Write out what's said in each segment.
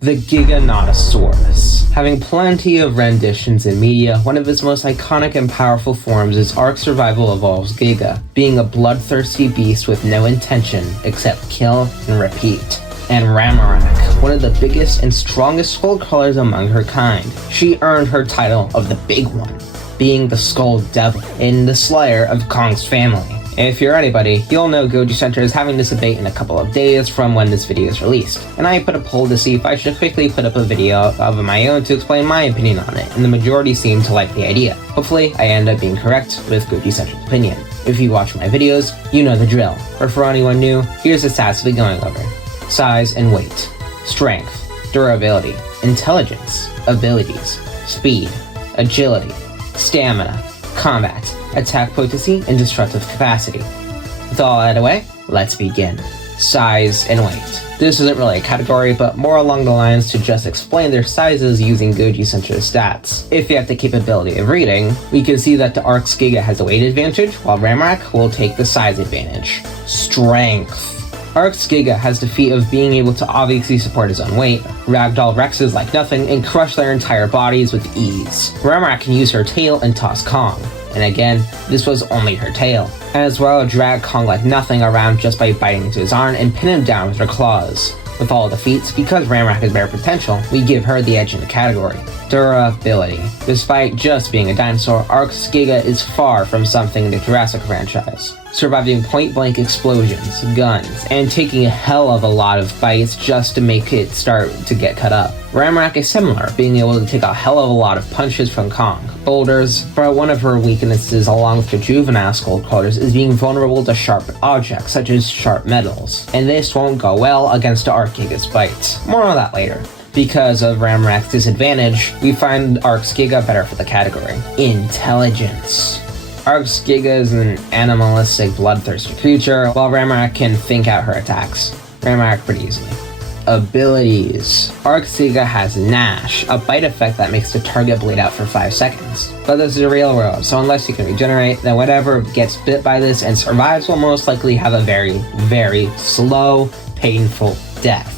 The Giganotosaurus. Having plenty of renditions in media, one of its most iconic and powerful forms is Ark Survival Evolves Giga, being a bloodthirsty beast with no intention except kill and repeat. And Ramarak, one of the biggest and strongest skull crawlers among her kind. She earned her title of the Big One, being the Skull Devil and the Slayer of Kong's family. If you're anybody, you'll know Goji Center is having this debate in a couple of days from when this video is released, and I put a poll to see if I should quickly put up a video of my own to explain my opinion on it, and the majority seemed to like the idea. Hopefully, I end up being correct with Goji Center's opinion. If you watch my videos, you know the drill, or for anyone new, here's the stats we'll be going over. Size and weight, strength, durability, intelligence, abilities, speed, agility, stamina, combat, attack potency, and destructive capacity. With all that away, let's begin. Size and weight. This isn't really a category, but more along the lines to just explain their sizes using Goji Center's stats. If you have the capability of reading, we can see that the Ark's Giga has a weight advantage, while Ramarak will take the size advantage. Strength. Ark's Giga has the feat of being able to obviously support his own weight, ragdoll Rexes like nothing, and crush their entire bodies with ease. Ramarak can use her tail and toss Kong, and again, this was only her tail, as well as drag Kong like nothing around just by biting into his arm and pin him down with her claws. With all the feats, because Ramarak has better potential, we give her the edge in the category. Durability. Despite just being a dinosaur, Ark's Giga is far from something in the Jurassic franchise, surviving point-blank explosions, guns, and taking a hell of a lot of bites just to make it start to get cut up. Ramarak is similar, being able to take a hell of a lot of punches from Kong, boulders, but one of her weaknesses along with the juvenile skull crawlers is being vulnerable to sharp objects such as sharp metals, and this won't go well against the Ark Giga's bites. More on that later. Because of Ramarak's disadvantage, we find Ark's Giga better for the category. Intelligence. Ark's Giga is an animalistic, bloodthirsty creature, while Ramarak can think out her attacks. Ramarak pretty easily. Abilities. Ark's Giga has Gnash, a bite effect that makes the target bleed out for 5 seconds. But this is a real world, so unless you can regenerate, then whatever gets bit by this and survives will most likely have a very, very slow, painful death.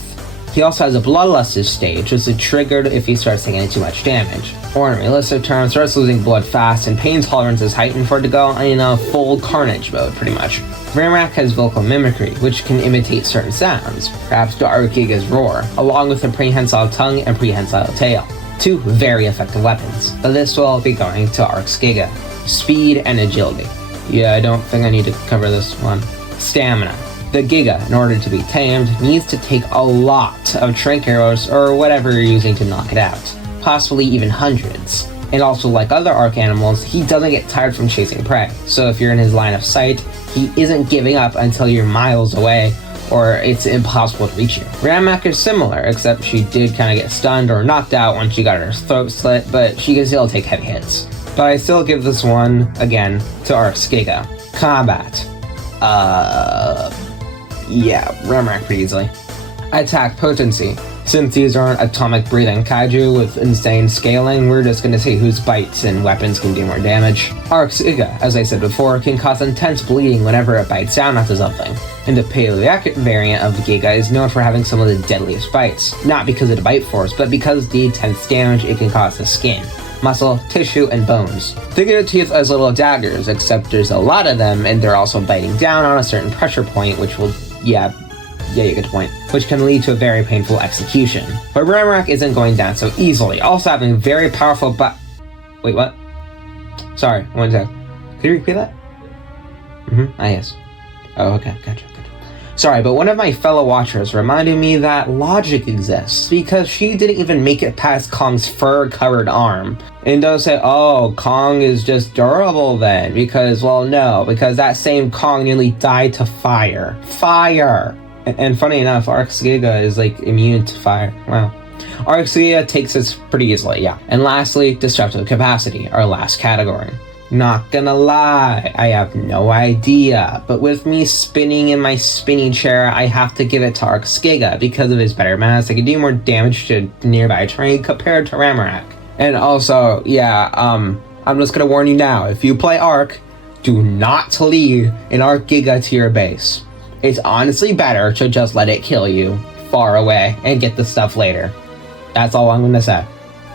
He also has a bloodlusted stage, which is triggered if he starts taking too much damage. Or in realistic terms, starts losing blood fast and pain tolerance is heightened for it to go in a full carnage mode, pretty much. Ramarak has vocal mimicry, which can imitate certain sounds, perhaps the Ark Giga's roar, along with a prehensile tongue and prehensile tail. Two very effective weapons, but this will be going to Ark's Giga. Speed and agility. Yeah, I don't think I need to cover this one. Stamina. The Giga, in order to be tamed, needs to take a lot of trank arrows or whatever you're using to knock it out, possibly even hundreds. And also, like other Ark animals, he doesn't get tired from chasing prey, so if you're in his line of sight, he isn't giving up until you're miles away or it's impossible to reach you. Ramarak is similar, except she did kind of get stunned or knocked out when she got her throat slit, but she can still take heavy hits. But I still give this one, again, to Ark's Giga. Combat. Yeah, Ramarak pretty easily. Attack potency. Since these aren't atomic breathing kaiju with insane scaling, we're just gonna see whose bites and weapons can do more damage. Ark's Giga, as I said before, can cause intense bleeding whenever it bites down onto something. And the paleoac variant of the Giga is known for having some of the deadliest bites, not because of the bite force, but because of the intense damage it can cause to skin, muscle, tissue, and bones. Think of the teeth as little daggers, except there's a lot of them and they're also biting down on a certain pressure point, which will, yeah, you get the point, which can lead to a very painful execution. But Ramarak isn't going down so easily, also having very powerful Wait, what? Sorry, one sec. Could you repeat that? Yes. Oh, okay, gotcha. Sorry, but one of my fellow watchers reminded me that logic exists, because she didn't even make it past Kong's fur-covered arm. And don't say, oh, Kong is just durable then, because, well, no, because that same Kong nearly died to fire. Fire! And funny enough, Ark's Giga is, like, immune to fire. Wow. Ark's Giga takes this pretty easily, yeah. And lastly, destructive capacity, our last category. Not gonna lie, I have no idea, but with me spinning in my spinning chair, I have to give it to Ark's Giga because of his better mass. It can do more damage to nearby terrain compared to Ramarak. And also, yeah, I'm just gonna warn you now, if you play Ark, do not lead an Ark Giga to your base. It's honestly better to just let it kill you far away and get the stuff later. That's all I'm gonna say.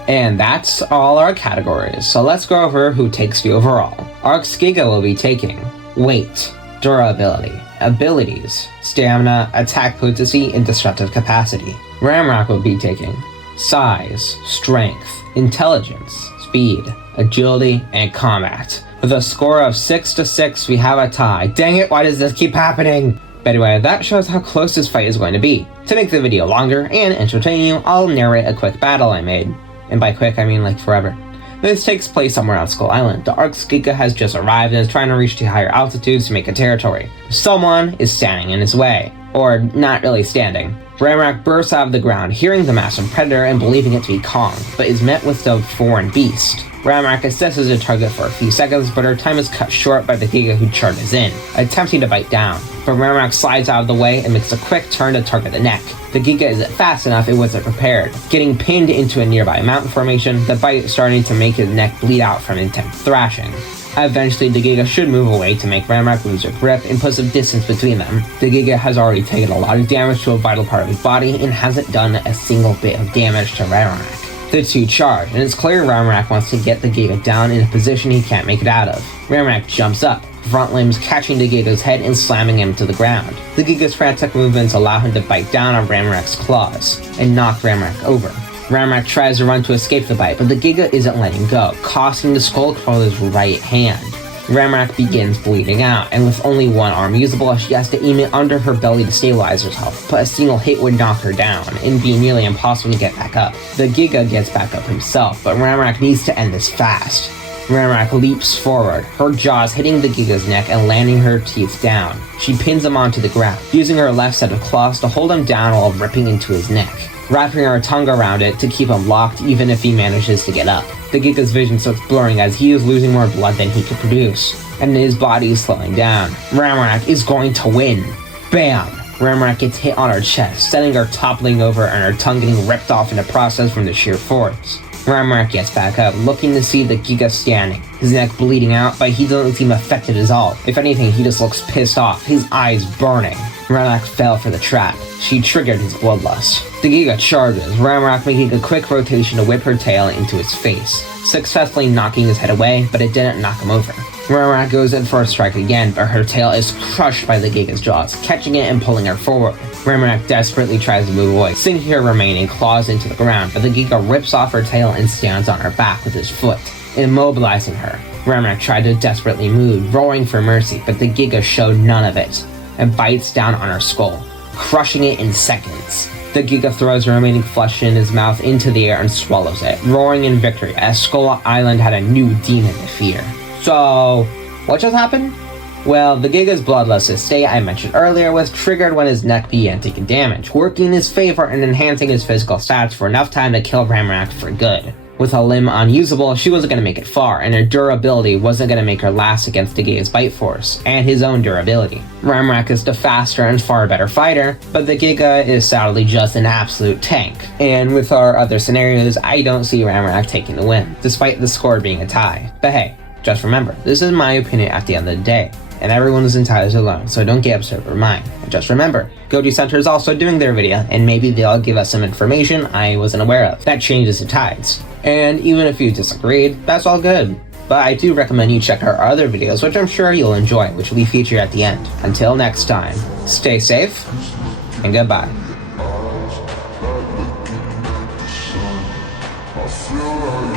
And that's all our categories, so let's go over who takes the overall. Arcs Giga will be taking weight, durability, abilities, stamina, attack potency, and destructive capacity. Ramrock will be taking size, strength, intelligence, speed, agility, and combat. With a score of 6-6, we have a tie. Dang it, why does this keep happening? But anyway, that shows how close this fight is going to be. To make the video longer and entertain you, I'll narrate a quick battle I made. And by quick, I mean like forever. This takes place somewhere on Skull Island. The Arcs Giga has just arrived and is trying to reach to higher altitudes to make a territory. Someone is standing in his way. Or not really standing. Ramrock bursts out of the ground, hearing the massive predator and believing it to be Kong, but is met with the foreign beast. Ramrock assesses the target for a few seconds, but her time is cut short by the Giga who charges in, attempting to bite down. But Ramrock slides out of the way and makes a quick turn to target the neck. The Giga isn't fast enough, it wasn't prepared. Getting pinned into a nearby mountain formation, the bite starting to make his neck bleed out from intense thrashing. Eventually, the Giga should move away to make Ramrock lose her grip and put some distance between them. The Giga has already taken a lot of damage to a vital part of his body and hasn't done a single bit of damage to Ramrock. The two charge, and it's clear Ramrock wants to get the Giga down in a position he can't make it out of. Ramrock jumps up, front limbs catching the Giga's head and slamming him to the ground. The Giga's frantic movements allow him to bite down on Ramrock's claws and knock Ramrock over. Ramrock tries to run to escape the bite, but the Giga isn't letting go, causing the skull crawler's right hand. Ramrock begins bleeding out, and with only one arm usable, she has to aim it under her belly to stabilize herself, but a single hit would knock her down, and be nearly impossible to get back up. The Giga gets back up himself, but Ramrock needs to end this fast. Ramrock leaps forward, her jaws hitting the Giga's neck and landing her teeth down. She pins him onto the ground, using her left set of claws to hold him down while ripping into his neck, wrapping her tongue around it to keep him locked even if he manages to get up. The Giga's vision starts blurring as he is losing more blood than he can produce, and his body is slowing down. Ramrock is going to win. Bam! Ramrock gets hit on her chest, sending her toppling over and her tongue getting ripped off in the process from the sheer force. Ramrock gets back up, looking to see the Giga standing, his neck bleeding out, but he doesn't seem affected at all. If anything, he just looks pissed off, his eyes burning. Ramrock fell for the trap. She triggered his bloodlust. The Giga charges, Ramrock making a quick rotation to whip her tail into his face, successfully knocking his head away, but it didn't knock him over. Ramrock goes in for a strike again, but her tail is crushed by the Giga's jaws, catching it and pulling her forward. Ramrock desperately tries to move away, sinking her remaining claws into the ground, but the Giga rips off her tail and stands on her back with his foot, immobilizing her. Ramrock tried to desperately move, roaring for mercy, but the Giga showed none of it, and bites down on her skull, crushing it in seconds. The Giga throws the remaining flesh in his mouth into the air and swallows it, roaring in victory as Skull Island had a new demon to fear. So, what just happened? Well, the Giga's bloodlust state I mentioned earlier was triggered when his neck began taking damage, working in his favor and enhancing his physical stats for enough time to kill Ramrock for good. With a limb unusable, she wasn't going to make it far, and her durability wasn't going to make her last against the Giga's bite force, and his own durability. Ramrock is the faster and far better fighter, but the Giga is sadly just an absolute tank. And with our other scenarios, I don't see Ramrock taking the win, despite the score being a tie. But hey, just remember, this is my opinion at the end of the day, and everyone is entitled to learn, so don't get upset over mine. And just remember, Goji Center is also doing their video, and maybe they'll give us some information I wasn't aware of. That changes the tides. And even if you disagreed, that's all good. But I do recommend you check our other videos, which I'm sure you'll enjoy, which we feature at the end. Until next time, stay safe, and goodbye. I feel like